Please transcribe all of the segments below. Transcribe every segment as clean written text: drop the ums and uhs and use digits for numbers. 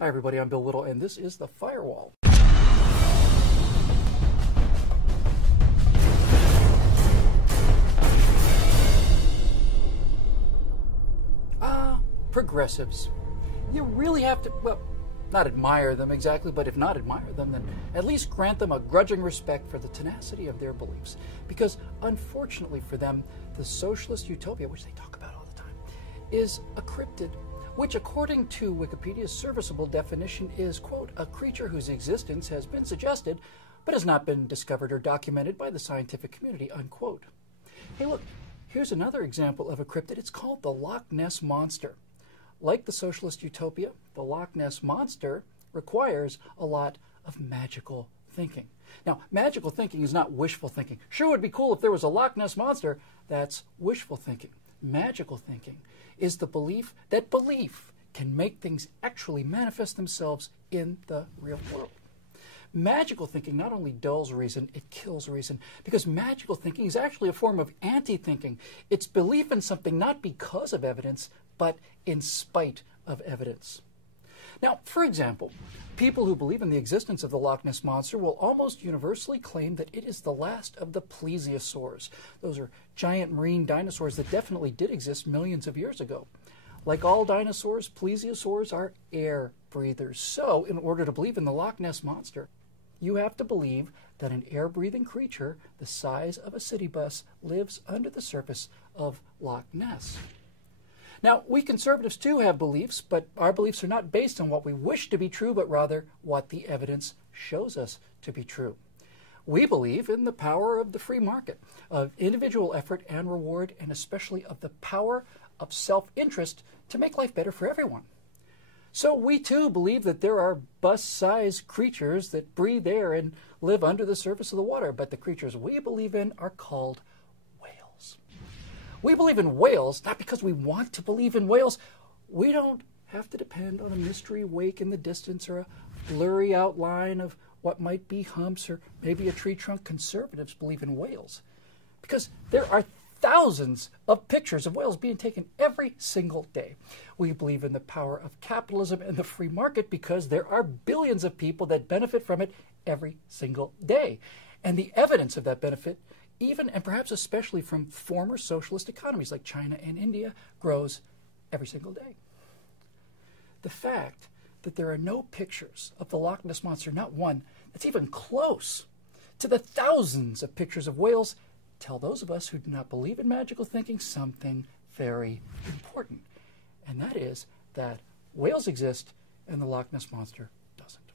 Hi everybody, I'm Bill Whittle, and this is The Firewall. Progressives. You really have to, well, not admire them exactly, but if not admire them, then at least grant them a grudging respect for the tenacity of their beliefs. Because unfortunately for them, the socialist utopia, which they talk about all the time, is a cryptid, which according to Wikipedia's serviceable definition is, quote, a creature whose existence has been suggested, but has not been discovered or documented by the scientific community, unquote. Hey look, here's another example of a cryptid. It's called the Lago Ness monster. Like the socialist utopia, the Lago Ness monster requires a lot of magical thinking. Now, magical thinking is not wishful thinking. Sure would be cool if there was a Lago Ness monster. That's wishful thinking. Magical thinking is the belief that belief can make things actually manifest themselves in the real world. Magical thinking not only dulls reason, it kills reason, because magical thinking is actually a form of anti-thinking. It's belief in something not because of evidence, but in spite of evidence. Now, for example, people who believe in the existence of the Lago Ness monster will almost universally claim that it is the last of the plesiosaurs. Those are giant marine dinosaurs that definitely did exist millions of years ago. Like all dinosaurs, plesiosaurs are air breathers. So, in order to believe in the Lago Ness monster, you have to believe that an air-breathing creature the size of a city bus lives under the surface of Lago Ness. Now, we conservatives too have beliefs, but our beliefs are not based on what we wish to be true, but rather what the evidence shows us to be true. We believe in the power of the free market, of individual effort and reward, and especially of the power of self-interest to make life better for everyone. So we too believe that there are bus-sized creatures that breathe air and live under the surface of the water, but the creatures we believe in are called whales. We believe in whales not because we want to believe in whales. We don't have to depend on a mystery wake in the distance or a blurry outline of what might be humps or maybe a tree trunk. Conservatives believe in whales because there are thousands of pictures of whales being taken every single day. We believe in the power of capitalism and the free market because there are billions of people that benefit from it every single day. And the evidence of that benefit, even and perhaps especially from former socialist economies like China and India, grows every single day. The fact that there are no pictures of the Lago Ness monster, not one, that's even close to the thousands of pictures of whales, tell those of us who do not believe in magical thinking something very important. And that is that whales exist and the Lago Ness monster doesn't.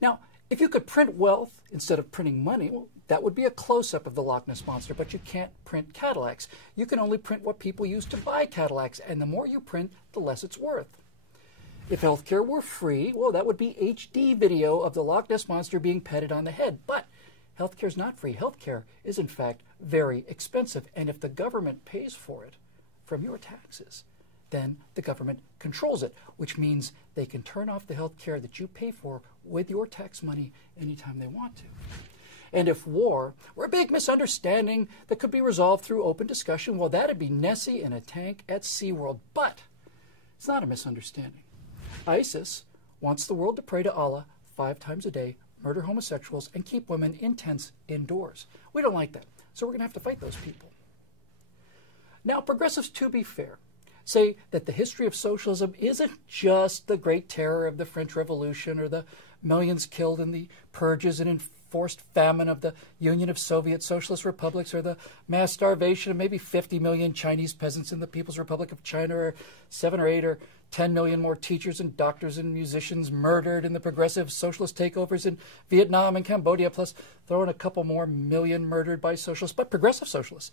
Now, if you could print wealth instead of printing money, well, that would be a close-up of the Lago Ness monster, but you can't print Cadillacs. You can only print what people use to buy Cadillacs, and the more you print, the less it's worth. If healthcare were free, well, that would be HD video of the Lago Ness monster being petted on the head. But healthcare is not free. Healthcare is, in fact, very expensive. And if the government pays for it from your taxes, then the government controls it, which means they can turn off the healthcare that you pay for with your tax money anytime they want to. And if war were a big misunderstanding that could be resolved through open discussion, well, that'd be Nessie in a tank at SeaWorld. But it's not a misunderstanding. ISIS wants the world to pray to Allah 5 times a day, murder homosexuals, and keep women in tents indoors. We don't like that, so we're going to have to fight those people. Now, progressives, to be fair, say that the history of socialism isn't just the Great Terror of the French Revolution or the millions killed in the purges and enforced famine of the Union of Soviet Socialist Republics or the mass starvation of maybe 50 million Chinese peasants in the People's Republic of China or 7 or 8 or 10 million more teachers and doctors and musicians murdered in the progressive socialist takeovers in Vietnam and Cambodia, plus throw in a couple more million murdered by socialists, but progressive socialists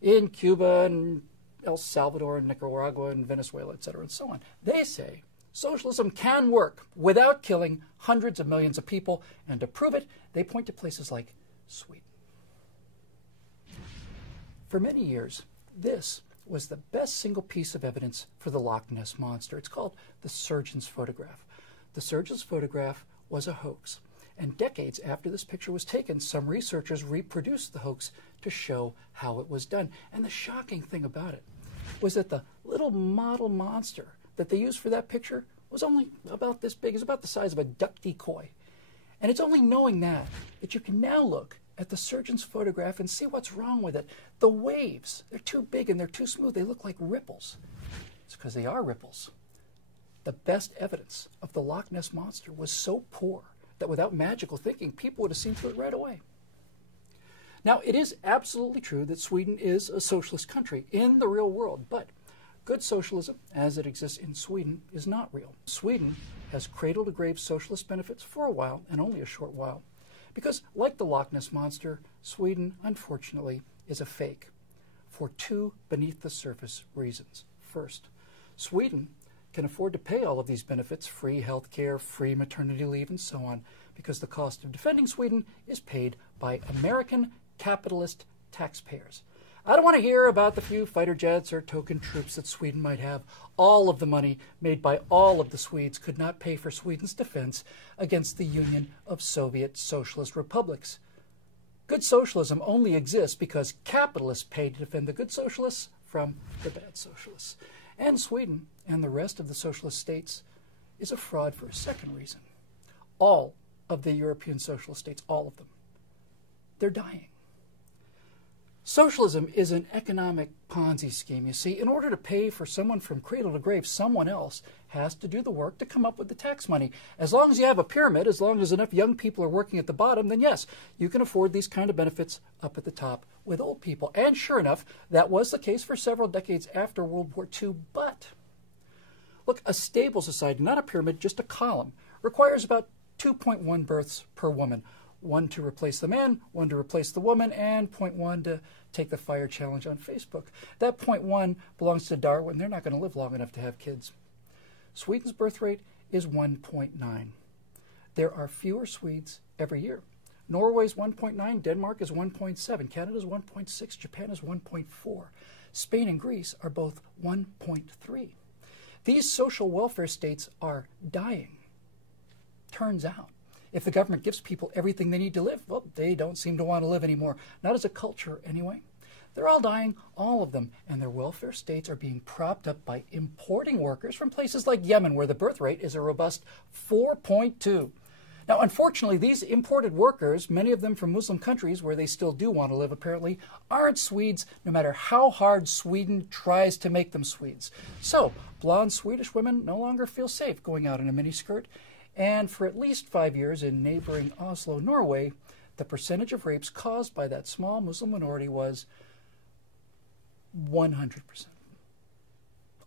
in Cuba and El Salvador and Nicaragua and Venezuela, etc., and so on. They say socialism can work without killing hundreds of millions of people, and to prove it, they point to places like Sweden. For many years, this was the best single piece of evidence for the Lago Ness monster. It's called the surgeon's photograph. The surgeon's photograph was a hoax. And decades after this picture was taken, some researchers reproduced the hoax to show how it was done. And the shocking thing about it was that the little model monster that they used for that picture was only about this big. It was about the size of a duck decoy. And it's only knowing that you can now look at the surgeon's photograph and see what's wrong with it. The waves, they're too big and they're too smooth. They look like ripples. It's because they are ripples. The best evidence of the Loch Ness Monster was so poor that without magical thinking, people would have seen through it right away. Now, it is absolutely true that Sweden is a socialist country in the real world, but good socialism, as it exists in Sweden, is not real. Sweden has cradle-to-grave socialist benefits for a while, and only a short while, because, like the Loch Ness Monster, Sweden, unfortunately, is a fake for two beneath-the-surface reasons. First, Sweden can afford to pay all of these benefits, free health care, free maternity leave, and so on, because the cost of defending Sweden is paid by American capitalist taxpayers. I don't want to hear about the few fighter jets or token troops that Sweden might have. All of the money made by all of the Swedes could not pay for Sweden's defense against the Union of Soviet Socialist Republics. Good socialism only exists because capitalists pay to defend the good socialists from the bad socialists. And Sweden and the rest of the socialist states is a fraud for a second reason. All of the European socialist states, all of them, they're dying. Socialism is an economic Ponzi scheme, you see. In order to pay for someone from cradle to grave, someone else has to do the work to come up with the tax money. As long as you have a pyramid, as long as enough young people are working at the bottom, then yes, you can afford these kind of benefits up at the top with old people. And sure enough, that was the case for several decades after World War II. But look, a stable society, not a pyramid, just a column, requires about 2.1 births per woman. 1 to replace the man, 1 to replace the woman, and 0.1 to take the fire challenge on Facebook. That 0.1 belongs to Darwin. They're not going to live long enough to have kids. Sweden's birth rate is 1.9. There are fewer Swedes every year. Norway's 1.9, Denmark is 1.7, Canada's 1.6, Japan is 1.4. Spain and Greece are both 1.3. These social welfare states are dying. Turns out, if the government gives people everything they need to live, well, they don't seem to want to live anymore. Not as a culture, anyway. They're all dying, all of them, and their welfare states are being propped up by importing workers from places like Yemen, where the birth rate is a robust 4.2. Now, unfortunately, these imported workers, many of them from Muslim countries where they still do want to live, apparently, aren't Swedes, no matter how hard Sweden tries to make them Swedes. So, blonde Swedish women no longer feel safe going out in a miniskirt. And for at least 5 years in neighboring Oslo, Norway, the percentage of rapes caused by that small Muslim minority was 100%.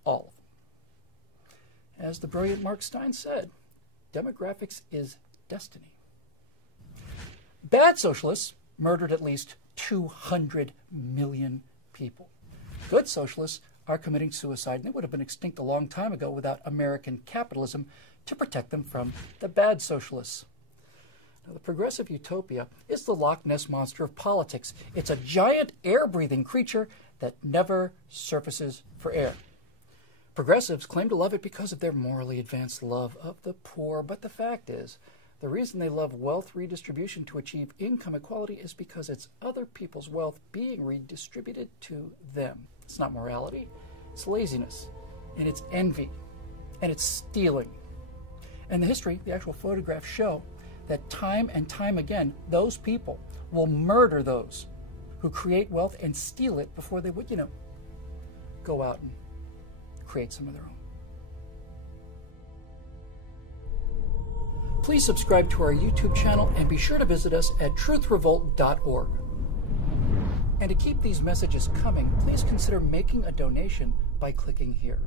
All of them. As the brilliant Mark Stein said, demographics is destiny. Bad socialists murdered at least 200 million people. Good socialists are committing suicide, and they would have been extinct a long time ago without American capitalism to protect them from the bad socialists. Now, the progressive utopia is the Loch Ness Monster of politics. It's a giant air-breathing creature that never surfaces for air. Progressives claim to love it because of their morally advanced love of the poor, but the fact is, the reason they love wealth redistribution to achieve income equality is because it's other people's wealth being redistributed to them. It's not morality, it's laziness, and it's envy, and it's stealing. And the history, the actual photographs show that time and time again, those people will murder those who create wealth and steal it before they would, go out and create some of their own. Please subscribe to our YouTube channel and be sure to visit us at truthrevolt.org. And to keep these messages coming, please consider making a donation by clicking here.